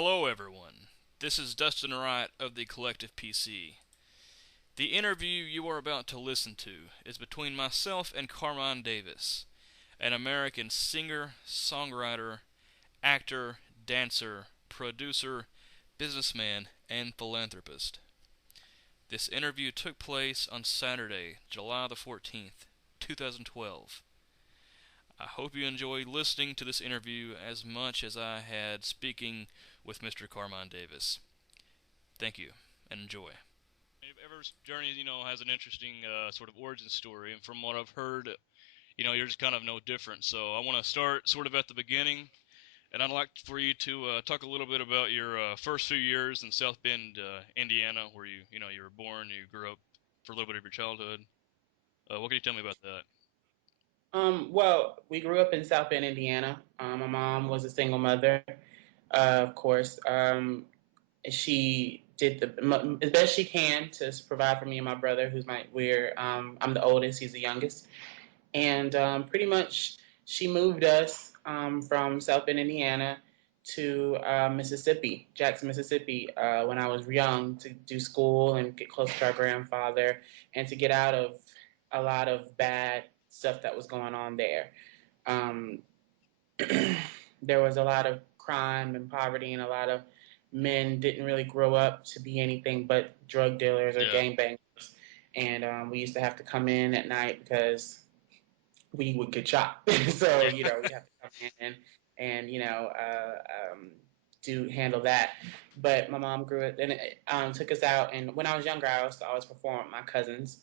Hello, everyone. This is Dustin Wright of the Collective PC. The interview you are about to listen to is between myself and Carmine Davis, an American singer, songwriter, actor, dancer, producer, businessman, and philanthropist. This interview took place on Saturday, July the 14th, 2012. I hope you enjoyed listening to this interview as much as I had speaking with Mr. Carmine Davis. Thank you, and enjoy. Ever's journey, has an interesting sort of origin story, and from what I've heard, you're just kind of no different. So I want to start sort of at the beginning, and I'd like for you to talk a little bit about your first few years in South Bend, Indiana, where you were born, you grew up for a little bit of your childhood. What can you tell me about that? Well, we grew up in South Bend, Indiana. My mom was a single mother, of course. She did as best she can to provide for me and my brother, I'm the oldest, he's the youngest, and pretty much she moved us from South Bend, Indiana, to Mississippi, Jackson, Mississippi, when I was young to do school and get close to our grandfather and to get out of a lot of bad stuff that was going on there. Um, there was a lot of crime and poverty, and a lot of men didn't really grow up to be anything but drug dealers or Yeah. gangbangers. And we used to have to come in at night because we would get shot. So Yeah. we'd have to come in and do handle that. But my mom grew it and it took us out. And when I was younger, I used to always perform with my cousins.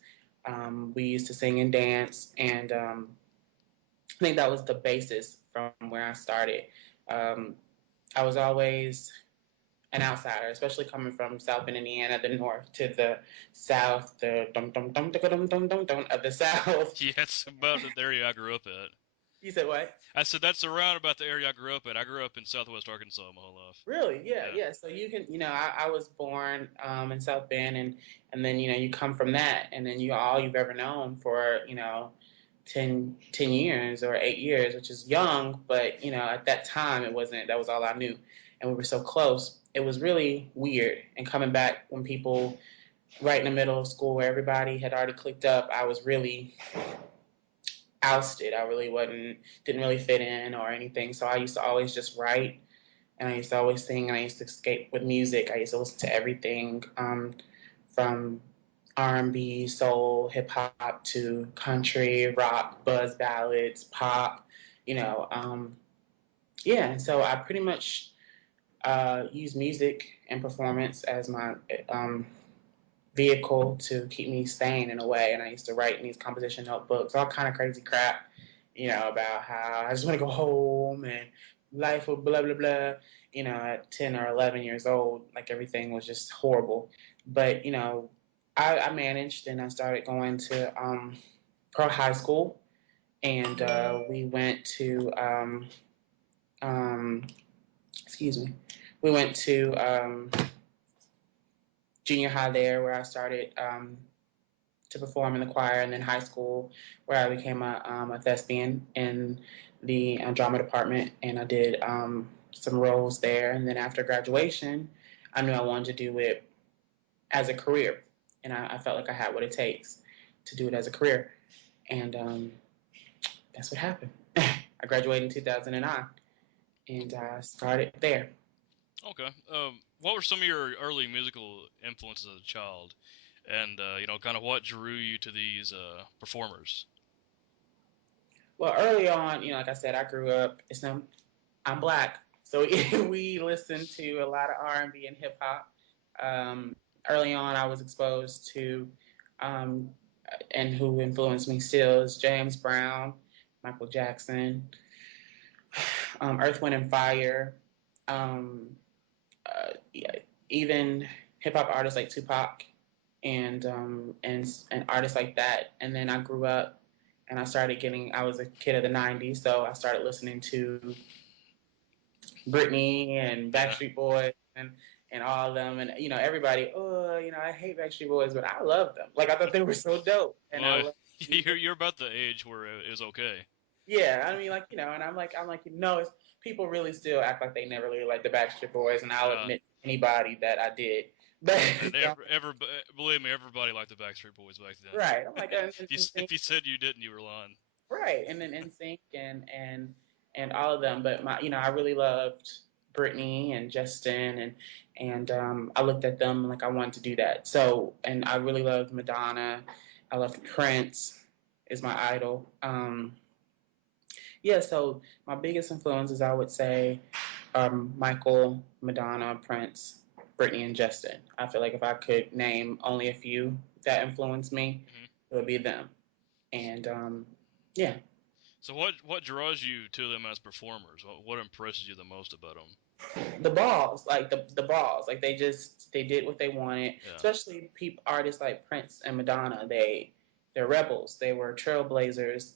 We used to sing and dance, and I think that was the basis from where I started. Um, I was always an outsider, especially coming from South Bend, Indiana, the north to the south, the dum dum dum dum dum dum dum of the south. Yeah, it's about the area I grew up at. You said what? I said that's around about the area I grew up at. I grew up in Southwest Arkansas my whole life. Really? Yeah, Yeah. yeah. So you can, I was born in South Bend, and then you come from that, and then you all you've ever known for 10 years or 8 years, which is young, but at that time it wasn't. That was all I knew, and we were so close. It was really weird. And coming back when people right in the middle of school where everybody had already clicked up, I was really ousted. I really wasn't, didn't really fit in or anything. So I used to always just write, and I used to always sing, and I used to escape with music. I used to listen to everything from R&B, soul, hip hop to country, rock, buzz ballads, pop. You know, um, yeah. And so I pretty much use music and performance as my vehicle to keep me sane in a way. And I used to write in these composition notebooks, all kind of crazy crap, about how I just want to go home and life will blah, blah, blah. At 10 or 11 years old, like everything was just horrible. But, I managed, and I started going to pro high school, and we went to, um, excuse me, we went to junior high there where I started to perform in the choir, and then high school where I became a thespian in the drama department, and I did some roles there. And then after graduation, I knew I wanted to do it as a career, and I felt like I had what it takes to do it as a career, and that's what happened. I graduated in 2009, and I started there. Okay. What were some of your early musical influences as a child, and kind of what drew you to these performers? Well, early on, like I said, I grew up. I'm black, so we listened to a lot of R&B and hip hop. Early on, I was exposed to, um, and who influenced me still is James Brown, Michael Jackson, Earth, Wind and Fire, um, yeah, even hip hop artists like Tupac and artists like that. And then I grew up and I started getting. I was a kid of the '90s, so I started listening to Britney and Yeah. Backstreet Boys and all of them, and everybody. Oh, I hate Backstreet Boys, but I love them. Like I thought they were so dope, and I Well, love you're music. you're about the age where it was okay. Yeah, I mean, like and I'm like, people really still act like they never really liked the Backstreet Boys, and I'll Uh, admit to anybody that I did. But and believe me, everybody liked the Backstreet Boys back then. right, I'm like, If you said you didn't, you were lying. right, and then NSYNC and all of them. But I really loved Britney and Justin, and I looked at them like I wanted to do that. So, and I really loved Madonna. I loved Prince is my idol. Yeah, so my biggest influences, I would say, Michael, Madonna, Prince, Britney, and Justin. I feel like if I could name only a few that influenced me, Hmm. it would be them. And yeah, So what draws you to them as performers? What impresses you the most about them? the balls, like the balls, like they did what they wanted. Yeah, Especially people artists like Prince and Madonna. They're rebels. They were trailblazers.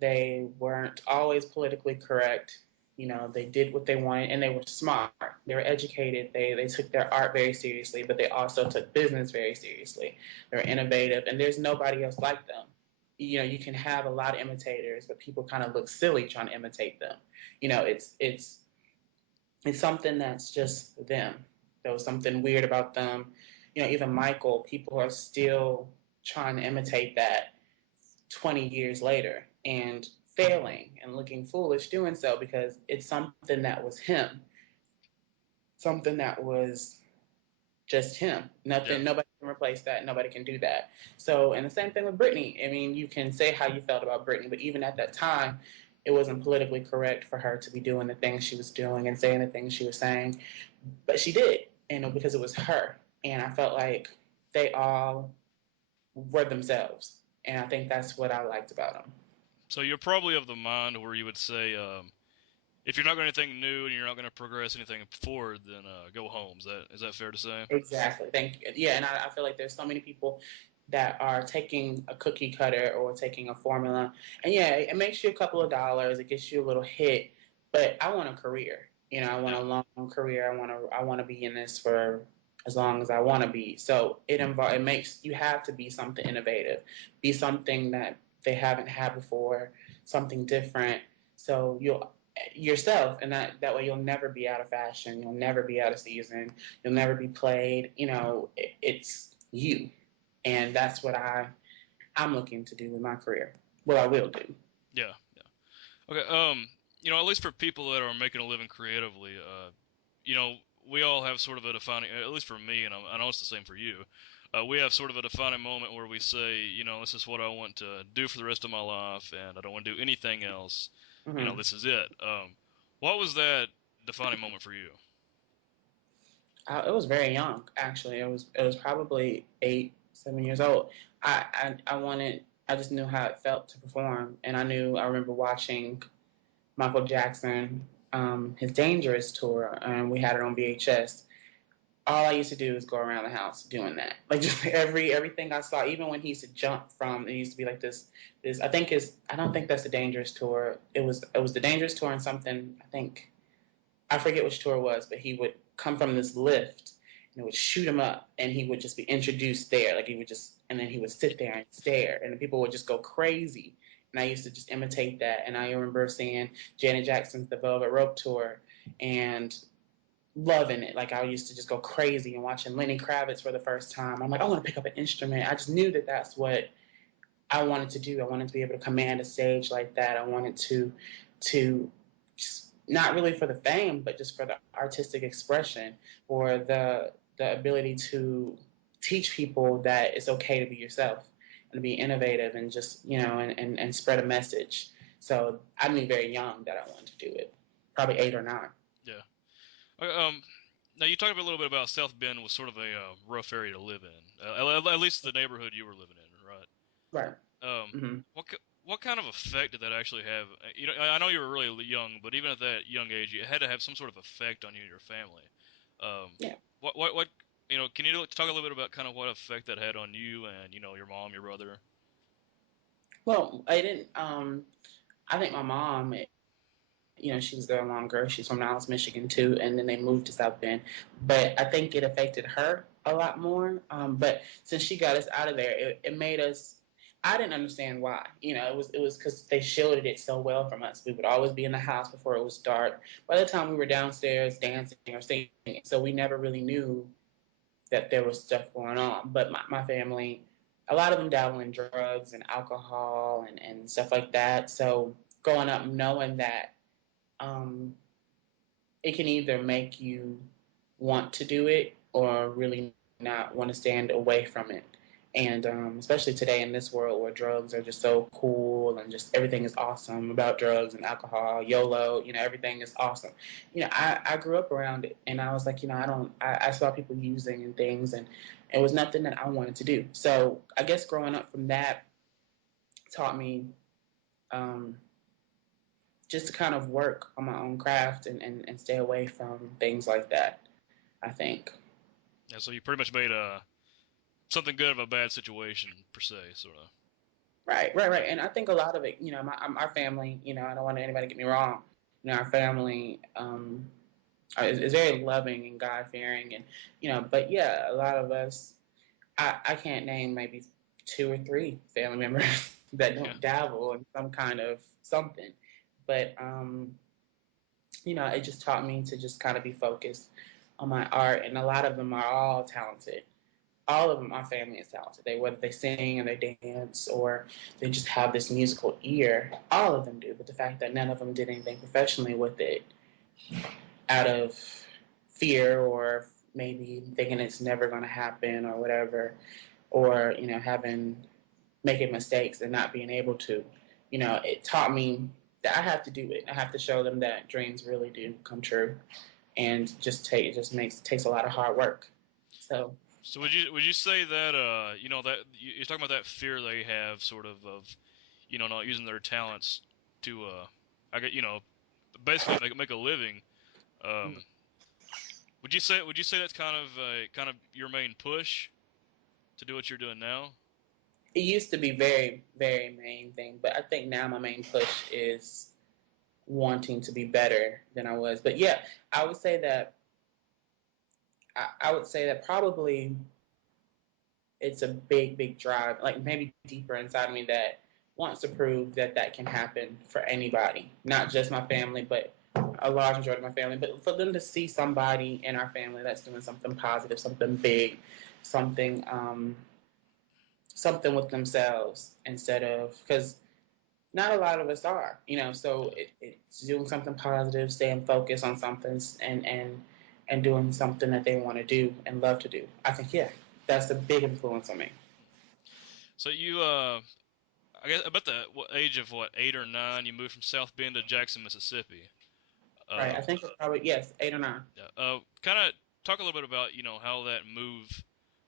They weren't always politically correct. They did what they wanted, and they were smart. They were educated. They took their art very seriously, but they also took business very seriously. They were innovative, and there's nobody else like them. You can have a lot of imitators, but people kind of look silly trying to imitate them. It's something that's just them. There was something weird about them. Even Michael, people are still trying to imitate that 20 years later and failing and looking foolish doing so because it's something that was him, something that was just him. yeah. Nothing, nobody can replace that. Nobody can do that. So, and the same thing with Britney. I mean, you can say how you felt about Britney, but even at that time, it wasn't politically correct for her to be doing the things she was doing and saying the things she was saying. But she did, because it was her. And I felt like they all were themselves. And I think that's what I liked about them. So you're probably of the mind where you would say, if you're not going to anything new and you're not going to progress anything forward, then go home. Is that fair to say? Exactly. Thank you. Yeah, and I feel like there's so many people that are taking a cookie cutter or taking a formula, and yeah, it makes you a couple of dollars, it gets you a little hit, but I want a career. I want Yeah, a long career. I want to be in this for as long as I want to be. So it makes you have to be something innovative, be something that they haven't had before, something different. So you'll yourself, and that way you'll never be out of fashion. You'll never be out of season. You'll never be played. It's you, and that's what I'm looking to do with my career. What I will do. yeah, yeah. Okay. At least for people that are making a living creatively, you know, we all have sort of a defining, at least for me, and I know it's the same for you. We have sort of a defining moment where we say, this is what I want to do for the rest of my life, and I don't want to do anything else. Hmm. This is it. What was that defining moment for you? It was very young, actually. It was probably 8, 7 years old. I wanted. I just knew how it felt to perform, and I remember watching Michael Jackson, his Dangerous tour, and we had it on VHS. All I used to do is go around the house doing that. Like just everything I saw, even when he used to jump from, it used to be like this. I don't think that's the Dangerous tour. It was the Dangerous tour and something. I forget which tour it was, but he would come from this lift and it would shoot him up, and he would just be introduced there. Like he would just, and then he would sit there and stare, and the people would just go crazy. And I used to just imitate that. And I remember seeing Janet Jackson's The Velvet Rope tour and loving it. Like I used to just go crazy and watching Lenny Kravitz for the first time. I'm like, I want to pick up an instrument. I just knew that that's what I wanted to do. I wanted to be able to command a stage like that. I wanted to not really for the fame, but just for the artistic expression, or the ability to teach people that it's okay to be yourself and to be innovative and just and spread a message. So I knew very young that I wanted to do it, probably 8 or 9. Yeah. Okay, now you talked a little bit about South Bend was sort of a rough area to live in. At least the neighborhood you were living in, right? Right. Um, Hmm. what kind of effect did that actually have? I know you were really young, but even at that young age, it had to have some sort of effect on you and your family. Um, Yeah. what can you talk a little bit about kind of what effect that had on you and your mom, your brother? Well, I didn't. I think my mom, she was there longer. She's from Niles, Michigan too, and then they moved to South Bend. But I think it affected her a lot more. But since she got us out of there, it made us. I didn't understand why. It was because they shielded it so well from us. We would always be in the house before it was dark. By the time we were downstairs dancing or singing, so we never really knew that there was stuff going on. But my family, a lot of them dabble in drugs and alcohol and stuff like that. So growing up knowing that um, it can either make you want to do it or really not want to stand away from it. And especially today in this world where drugs are just so cool and just everything is awesome about drugs and alcohol, YOLO, everything is awesome. I grew up around it and I was like, I saw people using and things and it was nothing that I wanted to do. So I guess growing up from that taught me um, just to kind of work on my own craft and stay away from things like that, I think. Yeah, so you pretty much made something good of a bad situation per se, sort of. Right, right, right. And I think a lot of it, our family, I don't want anybody to get me wrong. Our family is very loving and God fearing, and but yeah, a lot of us, I can't name maybe two or three family members that Yeah. don't dabble in some kind of something, but it just taught me to just kind of be focused on my art, and a lot of them are all talented. All of them, our family is talented. Whether they sing or they dance or they just have this musical ear, all of them do. But the fact that none of them did anything professionally with it out of fear or maybe thinking it's never going to happen or whatever, or having making mistakes and not being able to, it taught me that I have to do it. I have to show them that dreams really do come true, and it just takes a lot of hard work. So So would you say that that you're talking about that fear they have sort of not using their talents to I get basically make a living. Um, would you say that's kind of your main push to do what you're doing now? it used to be very, very main thing, but I think now my main push is wanting to be better than I was. But yeah, I would say that I would say that probably it's a big, big drive, like maybe deeper inside of me that wants to prove that that can happen for anybody, not just my family, but a large majority of my family. But for them to see somebody in our family that's doing something positive, something big, something something with themselves instead of because not a lot of us are, so it's doing something positive, staying focused on something and doing something that they want to do and love to do. I think, yeah, that's a big influence on me. So I guess about the age of 8 or 9, you moved from South Bend to Jackson, Mississippi. Right. I Um, think it's probably, yes, 8 or 9. yeah, kind of talk a little bit about how that move,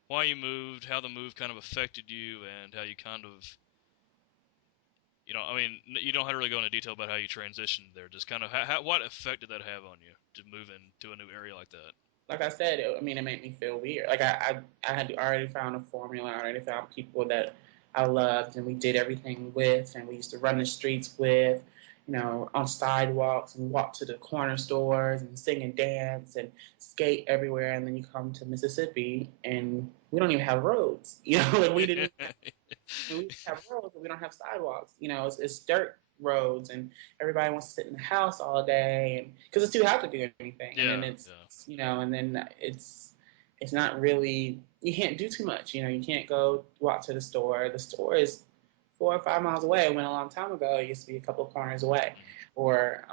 why you moved, how the move kind of affected you, and how you kind of I mean, you don't have to really go into detail about how you transitioned there. Just kind of what effect did that have on you to move into a new area like that? Like I said, I mean, it made me feel weird. Like I had already found a formula. I already found people that I loved, and we did everything with, and we used to run the streets with, on sidewalks and walk to the corner stores and sing and dance and skate everywhere. And then you come to Mississippi, and we don't even have roads. Like we didn't we have roads, but we don't have sidewalks. It's dirt roads, and everybody wants to sit in the house all day, and because it's too hot to do anything. And then Yeah, yeah. and then it's not really you can't do too much. You can't go walk to the store. The store is 4 or 5 miles away. When a long time ago, it used to be a couple of corners away, or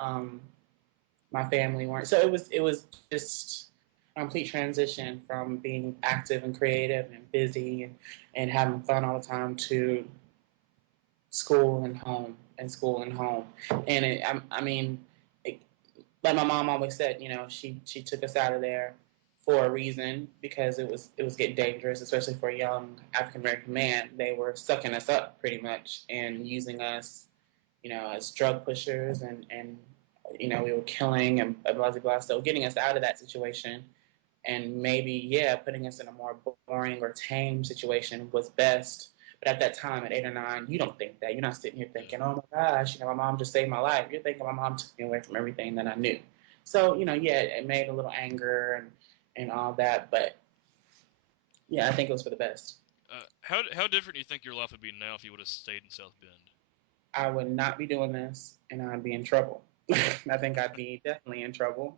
my family weren't. So it was just a complete transition from being active and creative and busy and having fun all the time to school and home and school and home. And I mean, it, like my mom always said, she took us out of there for a reason because it was getting dangerous, especially for a young African American man. They were sucking us up pretty much and using us, as drug pushers and we were killing and blah blah blah. So getting us out of that situation and maybe putting us in a more boring or tame situation was best. But at that time, at 8 or 9, you don't think that. You're not sitting here Yeah. thinking, "Oh my gosh, my mom just saved my life." You're thinking, "My mom took me away from everything that I knew." So yeah, it made a little anger and all that, but yeah, I think it was for the best. How different do you think your life would be now if you would have stayed in South Bend? I would not be doing this, and I'd be in trouble. I think I'd be definitely in trouble.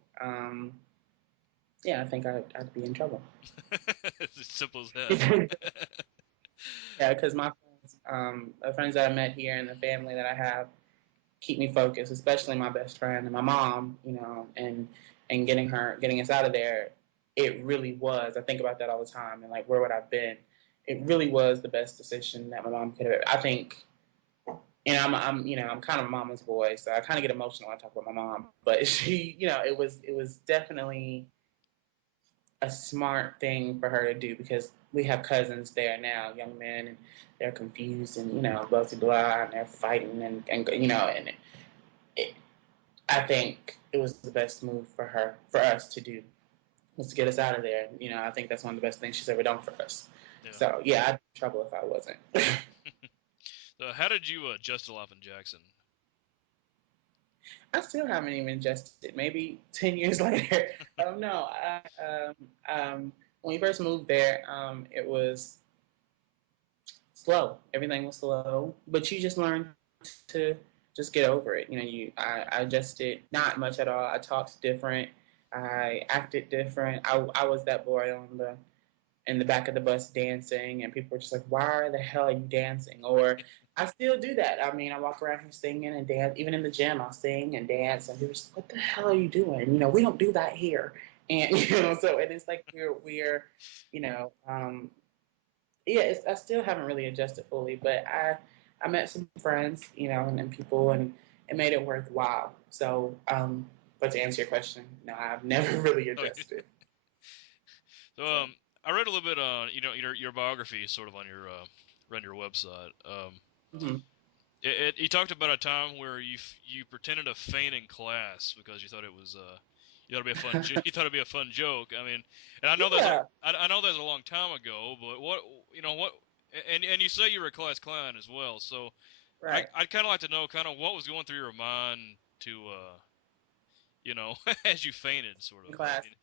Yeah, I think I'd be in trouble. It's as simple as that. Yeah, because my friends, the friends that I met here and the family that I have keep me focused, especially my best friend and my mom. And getting us out of there. It really was. I think about that all the time, and like, where would I've been? It really was the best decision that my mom could have. I think. And I'm kind of a mama's boy, so I kind of get emotional when I talk about my mom. But she, it was definitely a smart thing for her to do because we have cousins there now, young men, and they're confused and blah blah blah, and they're fighting and I think it was the best move for us to do was to get us out of there. I think that's one of the best things she's ever done for us. Yeah. So yeah, I'd be in trouble if I wasn't. So how did you adjust to life in Jackson? I still haven't even adjusted. Maybe 10 years later. I don't know. When we first moved there, it was slow. Everything was slow, but you just learn to just get over it. I adjusted not much at all. I talked different. I acted different. I was that boy on the in the back of the bus dancing, and people were just like, "Why the hell are you dancing?" Or I still do that. I mean, I walk around here singing and dance. Even in the gym, I'll sing and dance, and people are just, "What the hell are you doing?" We don't do that here, and so and it's like we're, you know, yeah. I still haven't really adjusted fully, but I met some friends, and people, and it made it worthwhile. So, but to answer your question, no, I've never really Oh, adjusted. so So. I read a little bit on your biography sort of on your website. Mhm. You talked about a time where you pretended to faint in class because you thought it was you thought it'd be a you thought it'd be a fun joke. I mean, and Yeah, I know that's a long time ago, but what and you say you were a class clown as well, so right. I'd kind of like to know kind of what was going through your mind to as you fainted sort of. I Class. mean,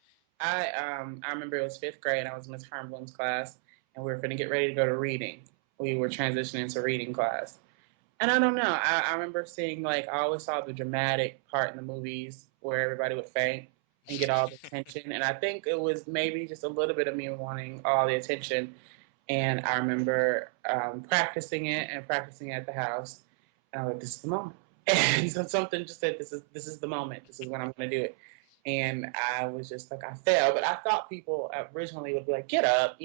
I remember it was fifth grade. I was in Miss Harnblum's class, and we were going to get ready to go to reading. We were transitioning to reading class, and I don't know. I remember seeing like I always saw the dramatic part in the movies where everybody would faint and get all the attention, and I think it was maybe just a little bit of me wanting all the attention. And I remember practicing it and practicing it at the house, and I was like, "This is the moment." And so something just said, "This is the moment. This is when I'm going to do it." And I was just like, I fell, but I thought people originally would be like, "Get up,"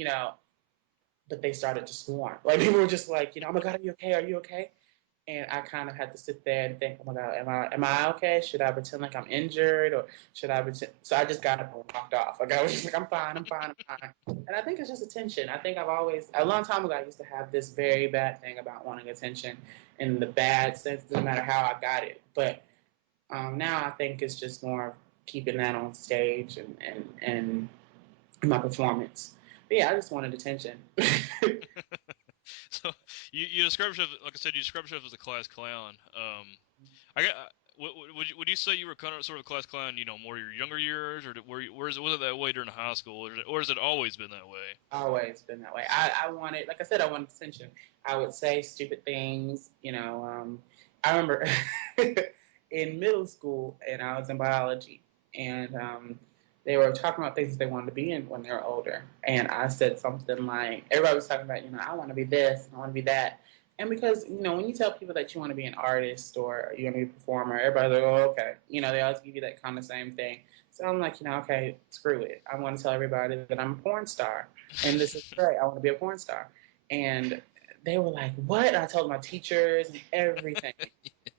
but they started to swarm. Like people were just like, "Oh my God, are you okay? Are you okay?" And I kind of had to sit there and think, "Oh my God, am I okay? Should I pretend like I'm injured, or should I pretend?" So I just got up and walked off. Like I was just like, "I'm fine, I'm fine, I'm fine." And I think it's just attention. I think I've always, a long time ago, I used to have this very bad thing about wanting attention in the bad sense, no matter how I got it. But now I think it's just more of keeping that on stage and my performance. But yeah, I just wanted attention. so you described yourself, like I said, you described yourself as a class clown. I got. Would you say you were kind of sort of a class clown, more your younger years, or was it that way during high school, or has it always been that way? Always been that way. I wanted, like I said, I wanted attention. I would say stupid things. I remember in middle school, and I was in biology, and they were talking about things that they wanted to be in when they were older. And I said something like, everybody was talking about, I want to be this, I want to be that. And because, when you tell people that you want to be an artist or you want to be a performer, everybody's like, oh, okay. They always give you that kind of same thing. So I'm like, okay, screw it. I want to tell everybody that I'm a porn star. And this is great. I want to be a porn star. And they were like, what? I told my teachers and everything.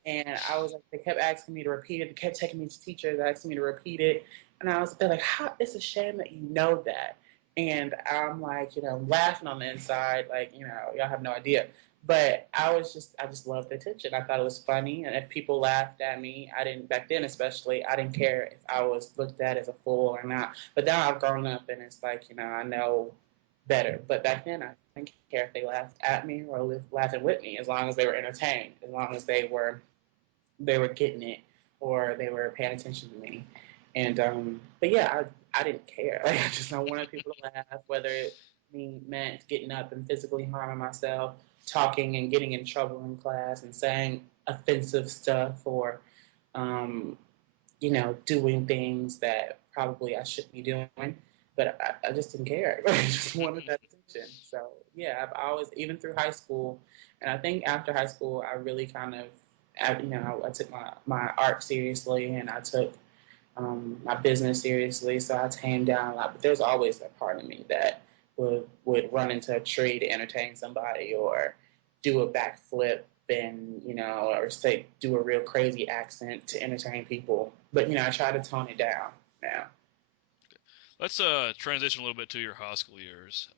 And I was like, they kept asking me to repeat it. They kept taking me to teachers, asking me to repeat it. And they're like, how, it's a shame that you know that. And I'm like, laughing on the inside, like, y'all have no idea. But I just loved the attention. I thought it was funny. And if people laughed at me, back then especially, I didn't care if I was looked at as a fool or not. But now I've grown up and it's like, I know better. But back then, I didn't care if they laughed at me or laughing with me, as long as they were entertained, as long as they were getting it or they were paying attention to me. And but yeah, I didn't care. Like I wanted people to laugh, whether me meant getting up and physically harming myself, talking and getting in trouble in class, and saying offensive stuff, or um, doing things that probably I shouldn't be doing. But I just didn't care. I just wanted that attention. So yeah, I've always, even through high school, and I think after high school, I really kind of, I took my art seriously, and I took my business seriously. So I tamed down a lot. But there's always that part of me that would run into a tree to entertain somebody, or do a backflip, and or say do a real crazy accent to entertain people. But I try to tone it down now. Let's transition a little bit to your high school years.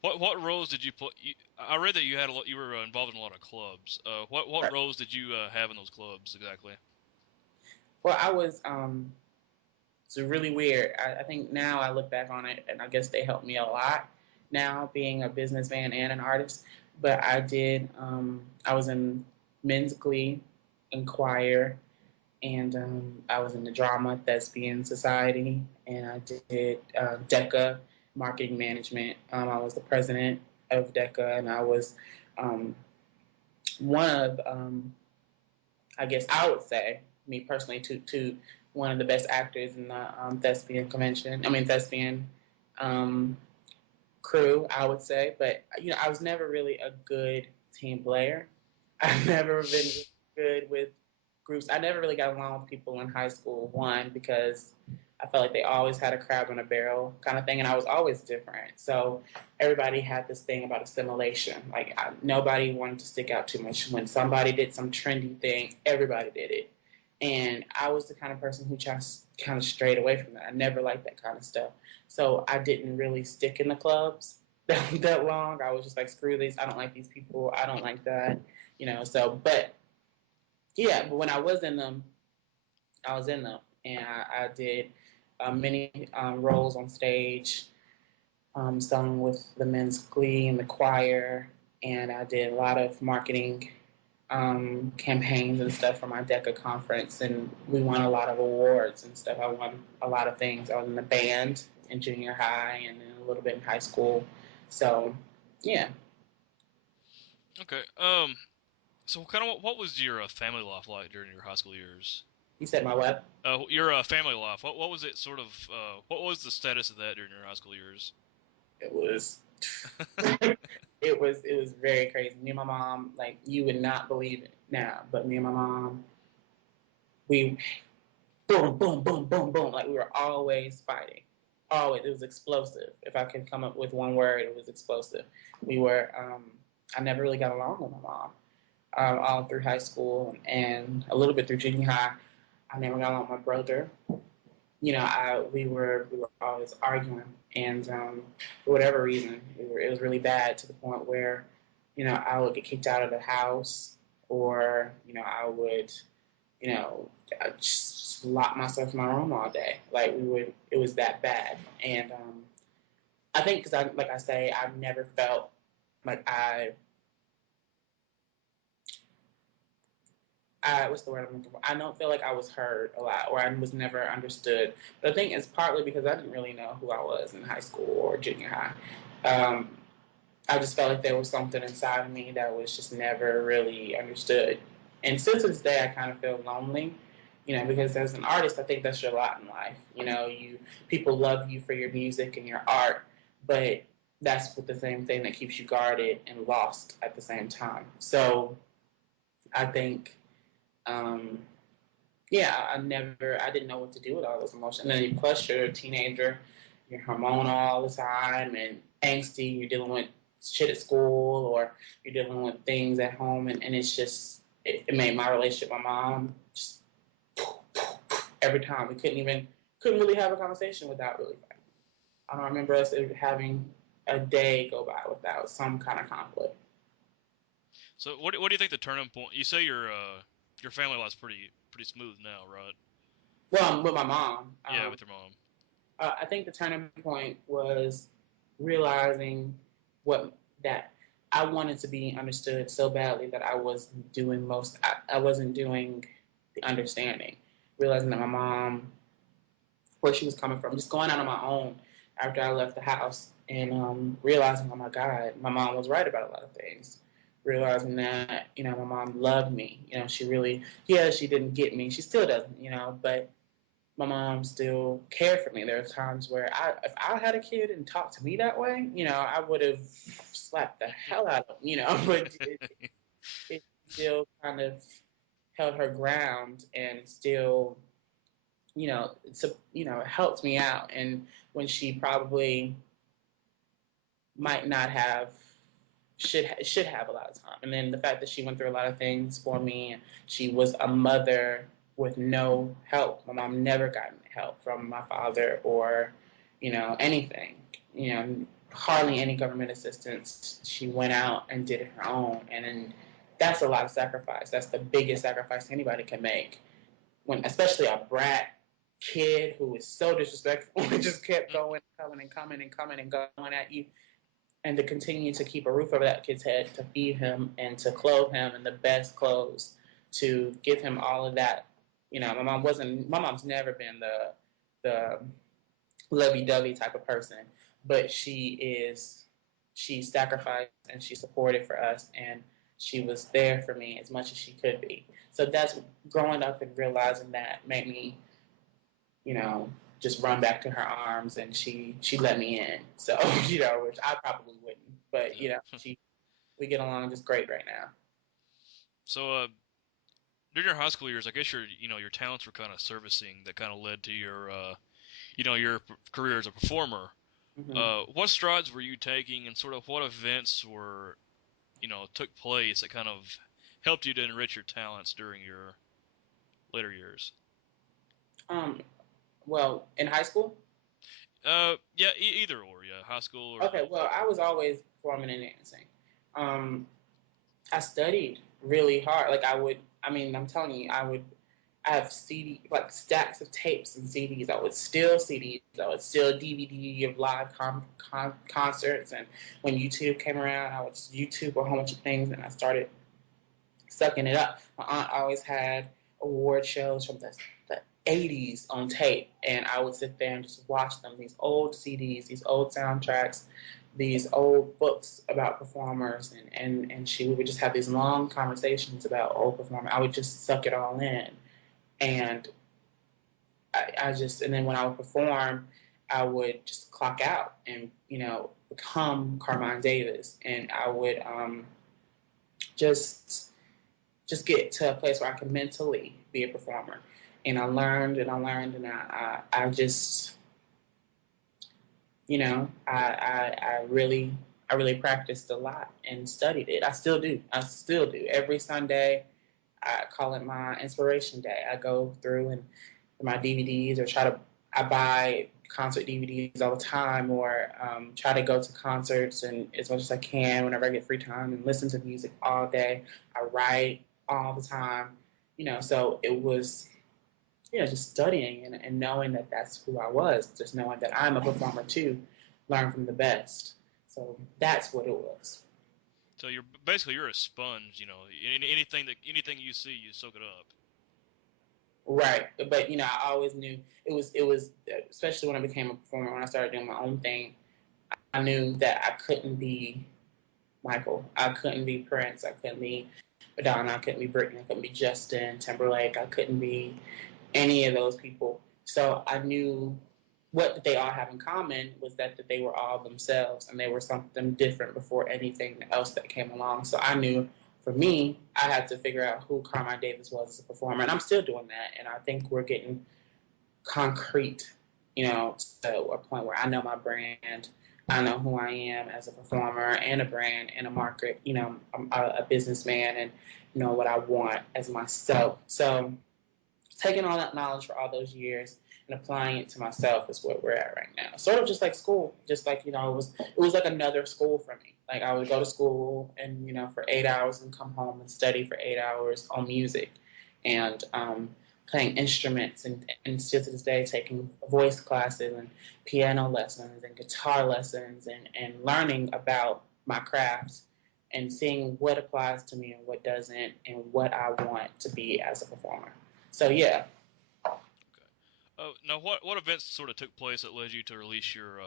What roles did you play? I read that you had a lot. You were involved in a lot of clubs. What roles did you have in those clubs exactly? Well, I was. It's really weird. I think now I look back on it, and I guess they helped me a lot. Now being a businessman and an artist, but I did. I was in men's glee, and choir, and I was in the drama thespian society, and I did DECA marketing management. I was the president of DECA, and I was um, one of, I guess I would say, me personally, to one of the best actors in the thespian convention. I mean thespian um, crew, I would say. But I was never really a good team player. I've never been really good with groups. I never really got along with people in high school. One, because I felt like they always had a crab in a barrel kind of thing, and I was always different. So everybody had this thing about assimilation. Like nobody wanted to stick out too much. When somebody did some trendy thing, everybody did it. And I was the kind of person who just kind of strayed away from that. I never liked that kind of stuff. So I didn't really stick in the clubs that long. I was just like, screw these. I don't like these people. I don't like that. So, but yeah, but when I was in them, I was in them. And I did many roles on stage, sung with the men's glee and the choir. And I did a lot of marketing campaigns and stuff for my DECA conference, and we won a lot of awards and stuff. I won a lot of things. I was in the band in junior high and then a little bit in high school. So, yeah. Okay. So kind of what was your family life like during your high school years? You said my what? Your family life. What was it sort of? What was the status of that during your high school years? It was. it was very crazy. Me and my mom, like you would not believe it now, but me and my mom, we boom, boom, boom, boom, boom. Like we were always fighting. Always. It was explosive. If I could come up with one word, it was explosive. We were, I never really got along with my mom all through high school and a little bit through junior high. I never got along with my brother. We were always arguing, and for whatever reason, it was really bad to the point where, I would get kicked out of the house, or I would I just lock myself in my room all day. Like it was that bad. And I think because like I say, I've never felt like what's the word I'm looking for? I don't feel like I was heard a lot, or I was never understood. But I think it's partly because I didn't really know who I was in high school or junior high. Um, I just felt like there was something inside of me that was just never really understood. And still to this day, I kind of feel lonely, because as an artist, I think that's your lot in life. People love you for your music and your art, but that's the same thing that keeps you guarded and lost at the same time. So I think, um, yeah, I didn't know what to do with all those emotions. And then plus you're a teenager, you're hormonal all the time and angsty. You're dealing with shit at school, or you're dealing with things at home, and it's just it made my relationship with my mom just every time. We couldn't really have a conversation without really fighting. I don't remember us having a day go by without some kind of conflict. So what do you think the turning point? You say your family life's pretty smooth now, right? Well, with my mom, Yeah, with your mom. I think the turning point was realizing what that I wanted to be understood so badly that I wasn't doing the understanding. Realizing that my mom, where she was coming from, just going out on my own after I left the house. and realizing, oh my God, my mom was right about a lot of things. Realizing that, my mom loved me. She really, yeah, she didn't get me. She still doesn't, but my mom still cared for me. There were times where if I had a kid and talked to me that way, I would have slapped the hell out of him, but it still kind of held her ground and still, it helped me out. And when she probably might not have should have a lot of time. And then the fact that she went through a lot of things for me. She was a mother with no help. My mom never got any help from my father or, anything. Hardly any government assistance. She went out and did it her own, and then that's a lot of sacrifice. That's the biggest sacrifice anybody can make. When, especially a brat kid who is so disrespectful and just kept going, coming and coming and coming and going at you, and to continue to keep a roof over that kid's head, to feed him and to clothe him in the best clothes, to give him all of that. My mom's never been the lovey-dovey type of person, but she sacrificed and she supported for us, and she was there for me as much as she could be. So that's growing up and realizing that made me, you know, just run back to her arms, and she let me in. So which I probably wouldn't, but Yeah. we get along just great right now. So, during your high school years, I guess your talents were kind of servicing that kind of led to your career as a performer. Hmm. What strides were you taking, and sort of what events took place that kind of helped you to enrich your talents during your later years? Um, well, in high school, Yeah, either or, yeah, high school or okay. Well, I was always performing and dancing. Um, I studied really hard. Like I would. I mean, I'm telling you, I would. I have like stacks of tapes and CDs. I would steal CDs. I would steal DVD of live concerts. And when YouTube came around, I would just YouTube a whole bunch of things, and I started sucking it up. My aunt always had award shows from the 80s on tape, and I would sit there and just watch them. These old CDs, these old soundtracks, these old books about performers, and we would just have these long conversations about old performers. I would just suck it all in, and and then when I would perform, I would just clock out and become Carmine Davis, and I would just just get to a place where I can mentally be a performer. And I learned and I learned, and I just, I really practiced a lot and studied it. I still do. I still do. Every Sunday, I call it my inspiration day. I go through and my DVDs, or I buy concert DVDs all the time, or try to go to concerts and as much as I can whenever I get free time, and listen to music all day. I write all the time, so it was, just studying and knowing that that's who I was, just knowing that I'm a performer too, learn from the best. So that's what it was. so you're a sponge. Anything you see, you soak it up. Right, but I always knew it was especially when I became a performer, when I started doing my own thing. I knew that I couldn't be Michael. I couldn't be Prince. I couldn't be Madonna. I couldn't be Britney. I couldn't be Justin Timberlake. I couldn't be any of those people. So I knew what they all have in common was that they were all themselves, and they were something different before anything else that came along. So I knew for me, I had to figure out who Carmine Davis was as a performer, and I'm still doing that. And I think we're getting concrete, to a point where I know my brand. I know who I am as a performer and a brand and a market. I'm a businessman, and know what I want as myself. So taking all that knowledge for all those years and applying it to myself is where we're at right now. Sort of just like school, just like it was like another school for me. Like I would go to school and for 8 hours and come home and study for 8 hours on music, and playing instruments, and still to this day taking voice classes and piano lessons and guitar lessons, and learning about my craft and seeing what applies to me and what doesn't, and what I want to be as a performer. So yeah, Okay. Now what events sort of took place that led you to release your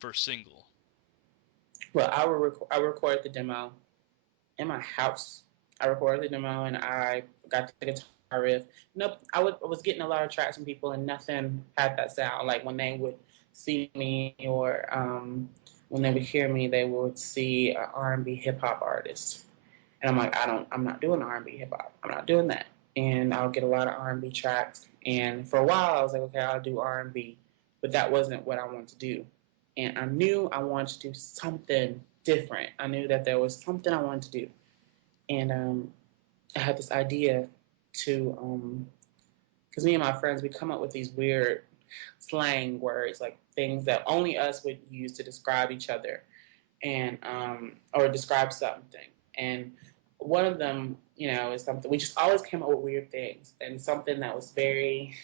first single? Well, I recorded the demo in my house. I recorded the demo and I got the guitar riff. Nope, I was getting a lot of tracks from people and nothing had that sound. Like when they would see me or when they would hear me, they would see an R&B hip hop artist, and I'm like, I'm not doing R&B hip hop. I'm not doing that. And I'll get a lot of R&B tracks. And for a while, I was like, okay, I'll do R&B, but that wasn't what I wanted to do. And I knew I wanted to do something different. I knew that there was something I wanted to do, and I had this idea to, because me and my friends, we come up with these weird slang words, like things that only us would use to describe each other, and or describe something. And one of them, is something we just always came up with weird things, and something that was very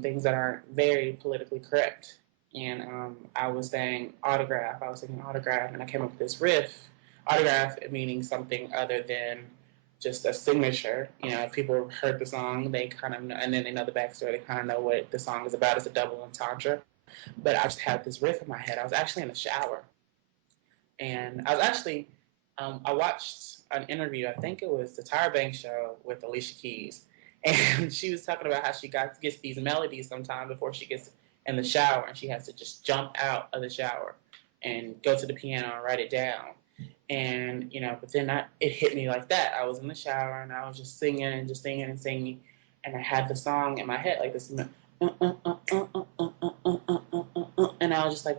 things that aren't very politically correct. And I was saying autograph. I was thinking autograph, and I came up with this riff. Autograph meaning something other than just a signature. If people heard the song, they kind of know, and then they know the backstory. They kind of know what the song is about. It's a double entendre. But I just had this riff in my head. I was actually in the shower, and I was actually I watched an interview. I think it was the Tyra Banks show with Alicia Keys, and she was talking about how she gets these melodies sometime before she gets in the shower, and she has to just jump out of the shower and go to the piano and write it down. And but then it hit me like that. I was in the shower and I was just singing and just singing and singing, and I had the song in my head like this, and I was just like,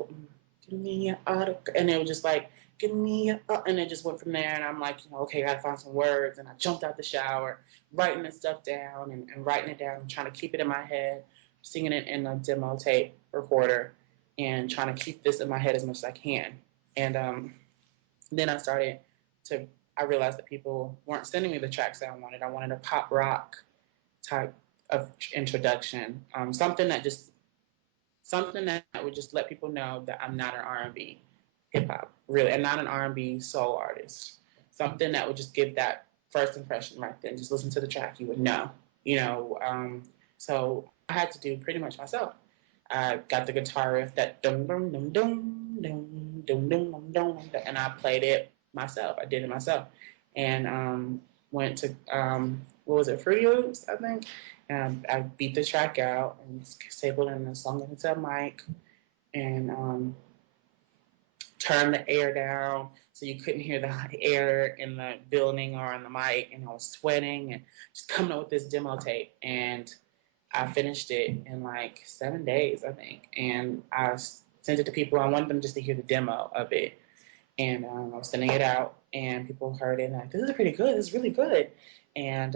give me your autograph, and it was just like, give me your, and it just went from there. And I'm like, okay, I gotta find some words, and I jumped out the shower, writing this stuff down and writing it down, and trying to keep it in my head, singing it in a demo tape recorder, and trying to keep this in my head as much as I can. And then to, I realized that people weren't sending me the tracks that I wanted. I wanted a pop rock type of introduction, something that would just let people know that I'm not an R&B hip hop, really, and not an R&B soul artist. Something that would just give that first impression right then. Just listen to the track, you would know, you know. So I had to do pretty much myself. I got the guitar riff that dum dum dum dum dum dum dum dum dum, and I played it myself. I did it myself, and went to what was it, Fruity Loops, I think. And I beat the track out and stapled in the song into a mic, and turned the air down so you couldn't hear the air in the building or in the mic. And I was sweating and just coming up with this demo tape. And I finished it in like 7 days, I think. And I sent it to people. I wanted them just to hear the demo of it. And I was sending it out, and people heard it and like, this is pretty good. This is really good. And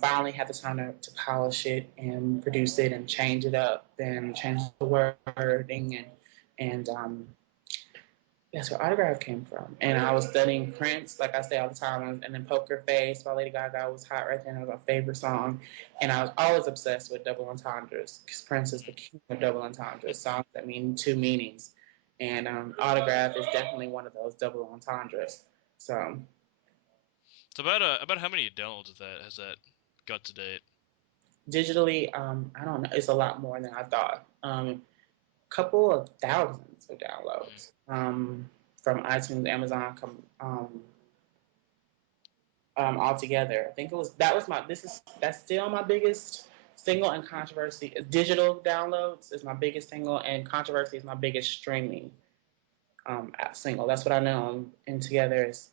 finally had the time to polish it and produce it and change it up and change the wording, and that's where Autograph came from. And I was studying Prince, like I say all the time, and then Poker Face by Lady Gaga was hot right then. It was my favorite song. And I was always obsessed with double entendres because Prince is the king of double entendres, songs that mean two meanings. And Autograph is definitely one of those double entendres. So So about how many downloads of that has that got to date? digitally, I don't know, it's a lot more than I thought. Couple of thousands of Mm. downloads from iTunes, Amazon, altogether. I think it was that was my this is that's still my biggest single, and controversy. Digital downloads is my biggest single, and controversy is my biggest streaming single. That's what I know. And together is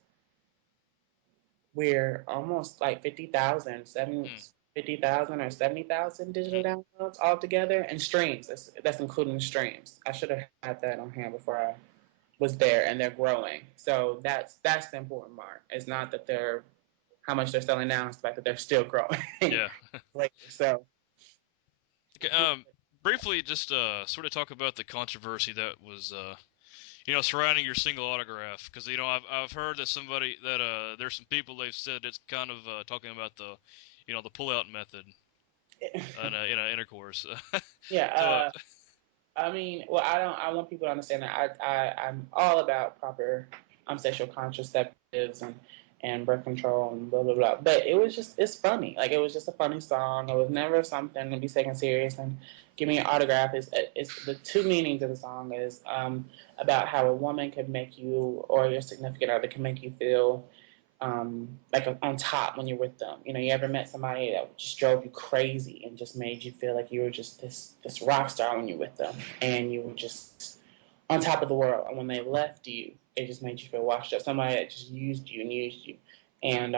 we're almost like 50,000, Mm. 50,000 or 70,000 digital Mm. downloads altogether, and streams. That's including streams. I should have had that on hand before I was there, and they're growing. So that's the important mark. It's not that they're how much they're selling now, it's the fact that they're still growing. Yeah. Like so, Okay, briefly, just sort of talk about the controversy that was surrounding your single autograph, because I've heard that there's some people they've said it's kind of talking about the pull-out method in a intercourse. yeah. So I mean, well, I don't. I want people to understand that I'm all about proper sexual contraceptives and birth control and blah blah blah. But it's funny. Like it was just a funny song. It was never something to be taken serious. And Give Me Your Autograph is the two meanings of the song is about how a woman can make you or your significant other can make you feel like on top when you're with them. You know, you ever met somebody that just drove you crazy and just made you feel like you were just this rock star when you're with them, and you were just on top of the world. And when they left you, it just made you feel washed up. Somebody that just used you, and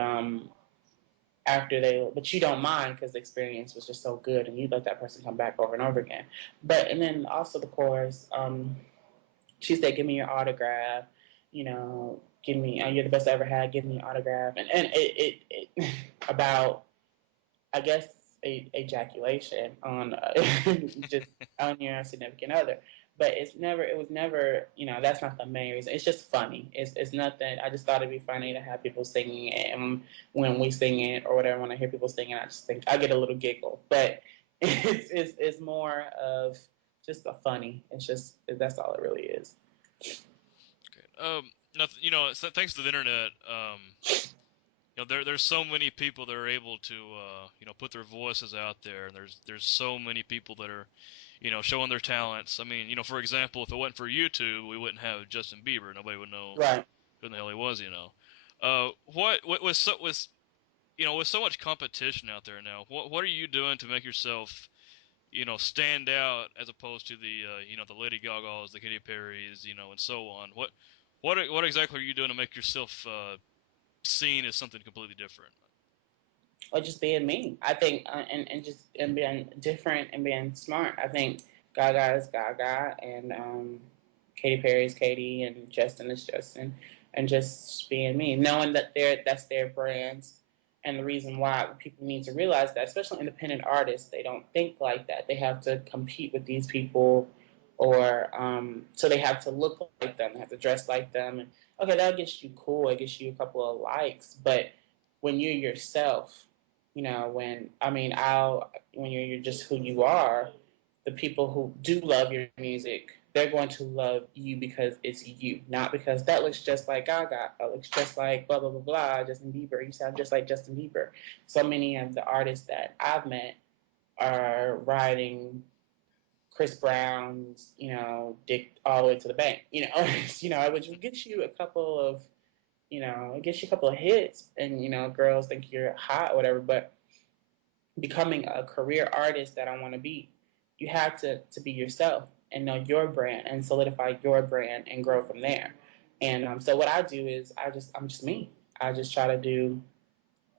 after but you don't mind because the experience was just so good, and you let that person come back over and over again. And then also the chorus. She said, "Give me your autograph." You know, give me. You're the best I ever had. Give me your autograph. And it about, I guess, ejaculation on just on your significant other. But it was never, that's not the main reason. It's just funny. It's nothing. I just thought it'd be funny to have people singing it. And when we sing it or whatever, when I hear people singing, I just think I get a little giggle. But it's more of just a funny. It's just, that's all it really is. Okay. Nothing. Thanks to the internet, there's so many people that are able to, put their voices out there, and there's so many people that are, showing their talents. I mean, for example, if it wasn't for YouTube, we wouldn't have Justin Bieber. Nobody would know Right. who the hell he was. What was with so much competition out there now, what are you doing to make yourself, stand out as opposed to the, the Lady Gagas, the Katy Perrys, and so on? What exactly are you doing to make yourself seen as something completely different? Or just being me. I think, and being different and being smart. I think Gaga is Gaga, and Katy Perry is Katy, and Justin is Justin, and just being me, knowing that that's their brands, and the reason why people need to realize that, especially independent artists, they don't think like that. They have to compete with these people, or so they have to look like them, they have to dress like them, and okay, that gets you cool, it gets you a couple of likes, but when you're yourself, when you're just who you are, the people who do love your music, they're going to love you because it's you, not because that looks just like Gaga, that looks just like blah blah blah blah, Justin Bieber. You sound just like Justin Bieber. So many of the artists that I've met are riding Chris Brown's, dick all the way to the bank. Which gets you a couple of, it gets you a couple of hits, and girls think you're hot or whatever. But becoming a career artist that I want to be, you have to be yourself and know your brand and solidify your brand and grow from there. And so what I do is I'm just me. I just try to do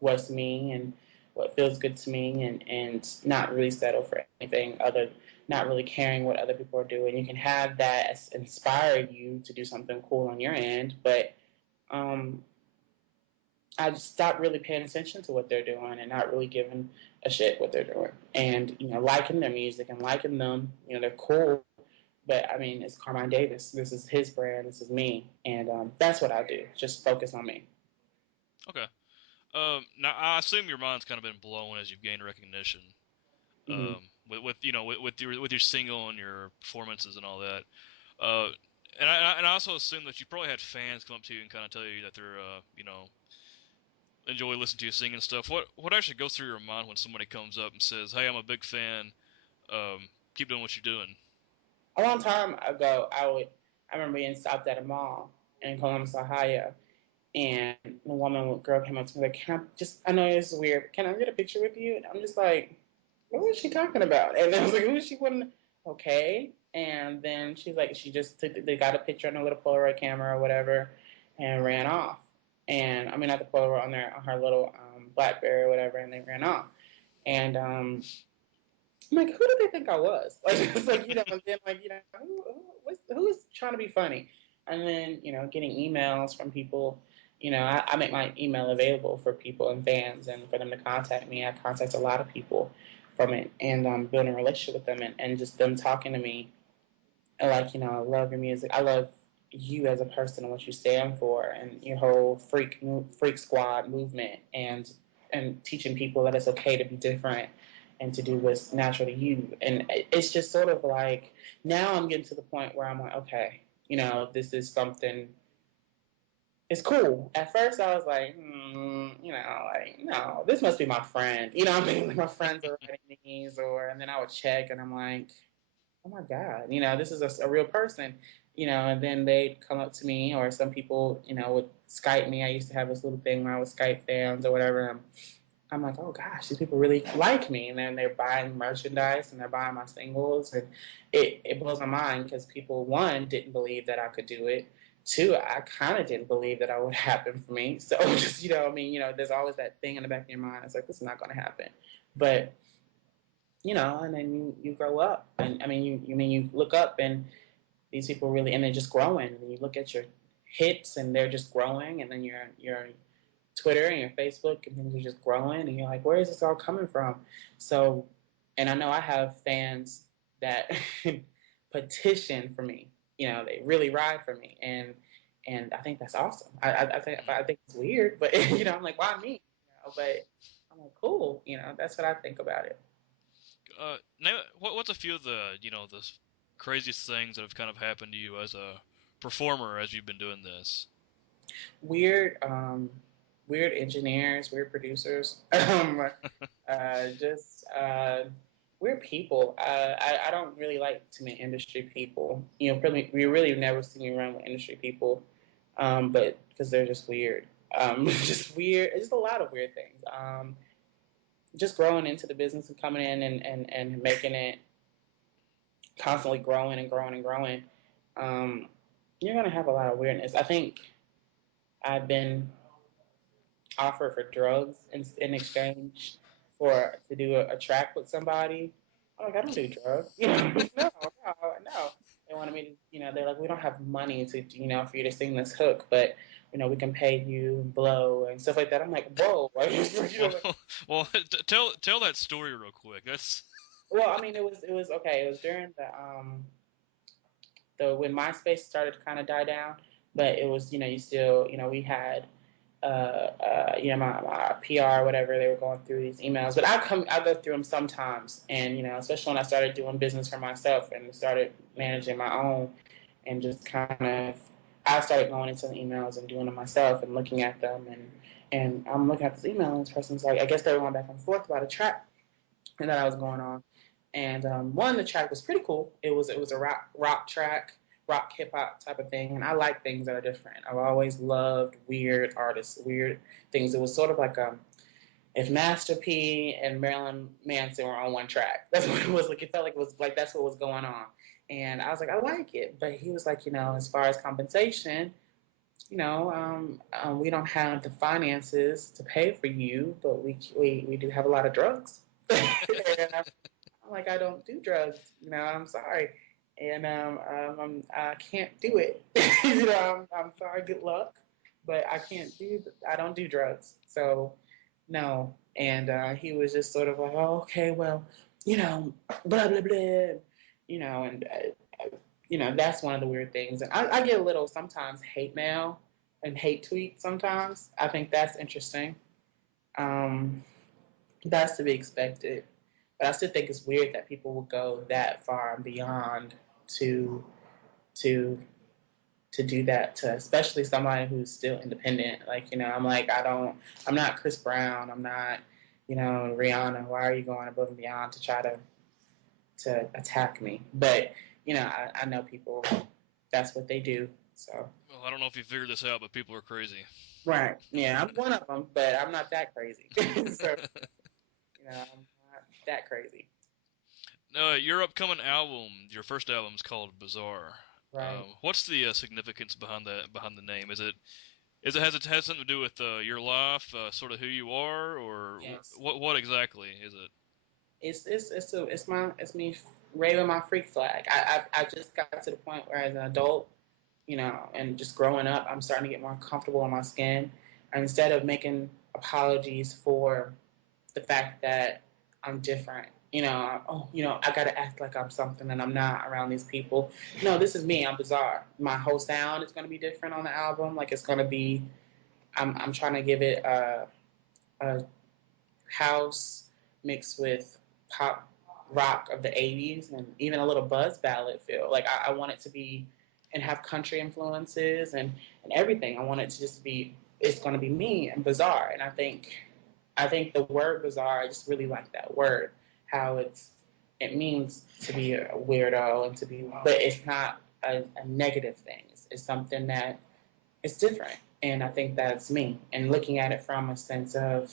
what's me and what feels good to me, and not really settle for anything other, not really caring what other people are doing. You can have that inspire you to do something cool on your end, but um, I just stopped really paying attention to what they're doing and not really giving a shit what they're doing. And, liking their music and liking them, they're cool. But I mean, it's Carmine Davis. This is his brand. This is me. And that's what I do. Just focus on me. Okay. Now I assume your mind's kind of been blown as you've gained recognition. Mm-hmm. With your single and your performances and all that. Uh, and I also assume that you probably had fans come up to you and kind of tell you that they're enjoy listening to you sing and stuff. What actually goes through your mind when somebody comes up and says, "Hey, I'm a big fan. Keep doing what you're doing." A long time ago, I remember being stopped at a mall in Columbus, Ohio. And girl came up to me like, I know this is weird, but can I get a picture with you? And I'm just like, what was she talking about? And I was like, who is she wanting? Okay. And then she's like, they got a picture on a little Polaroid camera or whatever, and ran off. And I mean, not the Polaroid on her little BlackBerry or whatever, and they ran off. And I'm like, who did they think I was? Like, it's like, and then like, who's trying to be funny? And then, getting emails from people, I make my email available for people and fans and for them to contact me. I contact a lot of people from it, and building a relationship with them, and just them talking to me. And like, I love your music. I love you as a person and what you stand for, and your whole freak squad movement, and teaching people that it's okay to be different and to do what's natural to you. And it's just sort of like, now I'm getting to the point where I'm like, okay, this is something it's cool. At first, I was like, like, no, this must be my friend. You know what I mean? Like, my friends are writing these, and then I would check, and I'm like, oh my God, this is a real person. And then they'd come up to me, or some people, would Skype me. I used to have this little thing where I would Skype fans or whatever. I'm like, oh gosh, these people really like me, and then they're buying merchandise and they're buying my singles, and it blows my mind because people, one, didn't believe that I could do it. Two, I kind of didn't believe that it would happen for me. So just there's always that thing in the back of your mind. It's like, this is not going to happen, but and then you grow up, and I mean you look up, and these people really, and they're just growing, and you look at your hits, and they're just growing, and then your Twitter and your Facebook, and things are just growing, and you're like, where is this all coming from? So, and I know I have fans that petition for me. They really ride for me, and I think that's awesome. I think it's weird, but I'm like, why me? But I'm like, cool. That's what I think about it. What's a few of the craziest things that have kind of happened to you as a performer as you've been doing this? Weird, weird engineers, weird producers, just weird people. I don't really like to meet industry people. We really never see me around with industry people, but because they're just weird. Just weird. Just a lot of weird things. Just growing into the business and coming in and making it constantly growing and growing and growing. Um, you're gonna have a lot of weirdness. I think I've been offer for drugs in exchange for to do a track with somebody. I'm like, I don't do drugs. No. They wanted me to, they're like, we don't have money to, for you to sing this hook, but we can pay you and blow and stuff like that. I'm like, whoa, Well, well, tell that story real quick. That's well, I mean, it was okay. It was during the when MySpace started to kind of die down, but it was, you still, we had my PR, whatever, they were going through these emails. But I go through them sometimes, and especially when I started doing business for myself and started managing my own, and just kind of, I started going into the emails and doing them myself and looking at them, and I'm looking at this email, and this person's like, I guess they were going back and forth about a track that I was going on, and one, the track was pretty cool. It was a rock track, rock hip hop type of thing, and I like things that are different. I've always loved weird artists, weird things. It was sort of like if Master P and Marilyn Manson were on one track. That's what it was like. It felt like it was like that's what was going on, and I was like, I like it, but he was like, as far as compensation. We don't have the finances to pay for you, but we do have a lot of drugs. And I'm like, I don't do drugs. I'm sorry, and I can't do it. I'm sorry. Good luck, but I can't do. I don't do drugs, so no. And he was just sort of like, oh, okay, well, blah blah blah, and that's one of the weird things. And I get a little sometimes hate mail and hate tweets. Sometimes I think that's interesting. Um, that's to be expected. But I still think it's weird that people will go that far and beyond to to to do that to especially somebody who's still independent. Like, I'm like, I'm not Chris Brown, I'm not, Rihanna. Why are you going above and beyond to try to attack me? But, I know people, that's what they do. So well, I don't know if you figured this out, but people are crazy. right. Yeah, I'm one of them, but I'm not that crazy. So, I'm not that crazy. Your upcoming album, your first album, is called Bizarre. Right. What's the significance behind the name? Has something to do with your life, sort of who you are, or Yes. what exactly is it? It's me waving my freak flag. I just got to the point where as an adult, and just growing up, I'm starting to get more comfortable in my skin. And instead of making apologies for the fact that I'm different, I gotta act like I'm something and I'm not around these people. No, this is me. I'm bizarre. My whole sound is gonna be different on the album. Like, it's gonna be. I'm trying to give it a house mixed with pop rock of the 80s and even a little buzz ballad feel. Like, I want it to be and have country influences and everything. I want it to just be, it's going to be me and bizarre. And I think the word bizarre, I just really like that word, how it means to be a weirdo and to be, but it's not a negative thing. It's something that it's different. And I think that's me. And looking at it from a sense of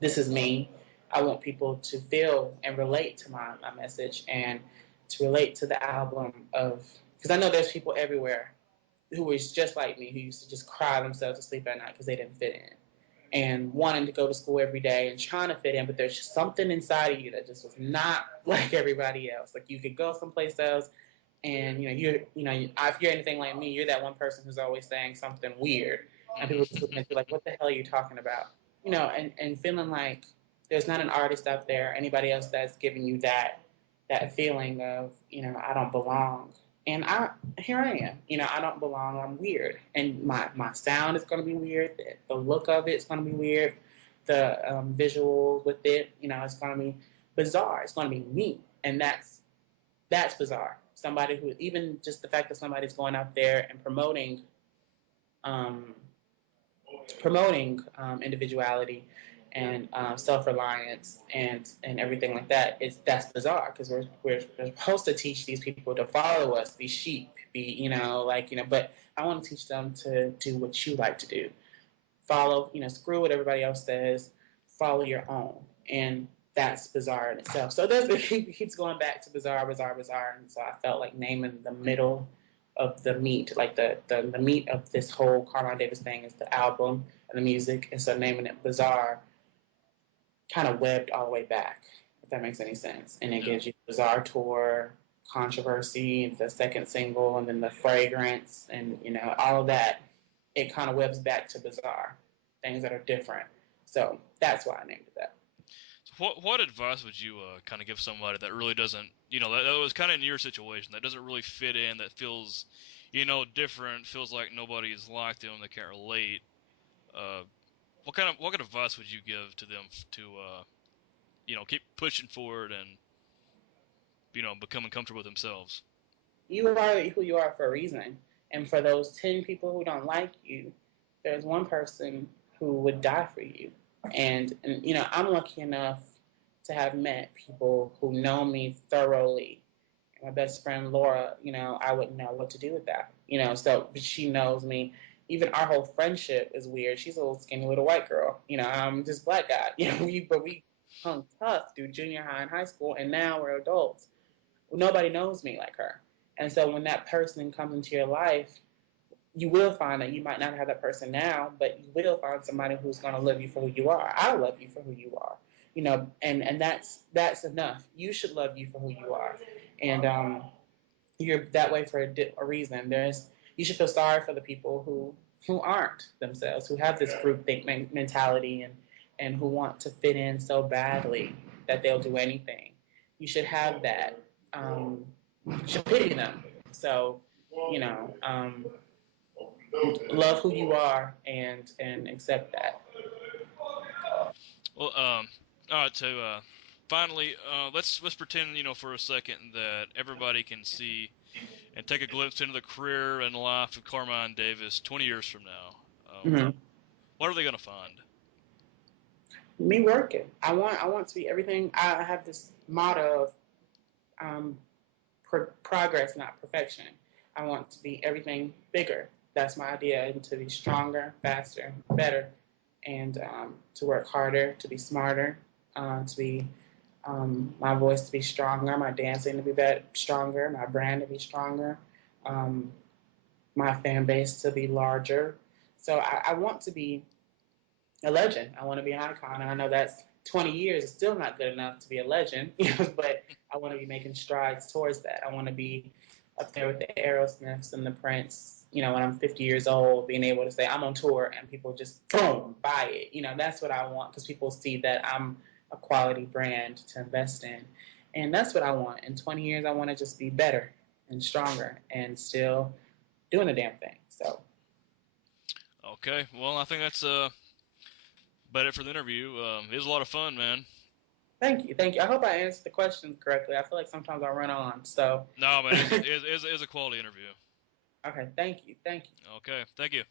this is me. I want people to feel and relate to my message and to relate to the album of, because I know there's people everywhere who is just like me, who used to just cry themselves to sleep at night because they didn't fit in and wanting to go to school every day and trying to fit in, but there's just something inside of you that just was not like everybody else. Like you could go someplace else, and if you're anything like me, you're that one person who's always saying something weird, and people just looking at you like, "What the hell are you talking about?" And feeling like there's not an artist out there, anybody else that's giving you that feeling of I don't belong. And here I am. I don't belong. I'm weird, and my sound is going to be weird. The look of it's going to be weird. The visuals with it, it's going to be bizarre. It's going to be me, and that's bizarre. Somebody who, even just the fact that somebody's going out there and um, promoting individuality and self-reliance and everything like that, that's bizarre because we're supposed to teach these people to follow us, be sheep, be but I want to teach them to do what you like to do, follow, screw what everybody else says, follow your own. And that's bizarre in itself. So it keeps going back to bizarre, bizarre, bizarre. And so I felt like naming the middle of the meat, like the meat of this whole Carmine Davis thing is the album and the music. And so naming it bizarre kind of webbed all the way back, if that makes any sense. And it Yeah. gives you bizarre tour, controversy, the second single, and then the fragrance, and all of that. It kind of webs back to bizarre things that are different. So that's why I named it that. So what advice would you kind of give somebody that really doesn't, that was kind of in your situation, that doesn't really fit in, that feels, different, feels like nobody is like them, they can't relate? Uh, what kind of advice would you give to them to, keep pushing forward and, becoming comfortable with themselves? You are who you are for a reason. And for those 10 people who don't like you, there's one person who would die for you. And I'm lucky enough to have met people who know me thoroughly. My best friend Laura, I wouldn't know what to do with that. So but she knows me. Even our whole friendship is weird. She's a little skinny little white girl. I'm just black guy. But we hung tough through junior high and high school, and now we're adults. Nobody knows me like her. And so when that person comes into your life, you will find that you might not have that person now, but you will find somebody who's going to love you for who you are. I love you for who you are, and that's enough. You should love you for who you are, and you're that way for a reason. You should feel sorry for the people who aren't themselves, who have this group think mentality and who want to fit in so badly that they'll do anything. You should have that. You should pity them. So, you know, um, love who you are and accept that. Well, all right. So, finally, let's pretend, for a second that everybody can see and take a glimpse into the career and life of Carmine Davis 20 years from now. Mm-hmm. What are they going to find? Me working. I want to be everything. I have this motto of um, progress, not perfection. I want to be everything bigger. That's my idea, and to be stronger, faster, better, and to work harder, to be smarter, to be my voice to be stronger, my dancing to be stronger, my brand to be stronger, um, my fan base to be larger. So I want to be a legend. I want to be an icon. And I know that's 20 years is still not good enough to be a legend, but I want to be making strides towards that. I want to be up there with the Aerosmiths and the Prince, when I'm 50 years old, being able to say I'm on tour and people just boom, buy it. That's what I want because people see that I'm a quality brand to invest in. And that's what I want. In 20 years, I want to just be better and stronger and still doing the damn thing. So Okay, well, I think that's about it for the interview. It was a lot of fun, man. Thank you, thank you. I hope I answered the question correctly. I feel like sometimes I run on. So, No, man, it's a quality interview. okay, thank you, thank you. Okay, thank you.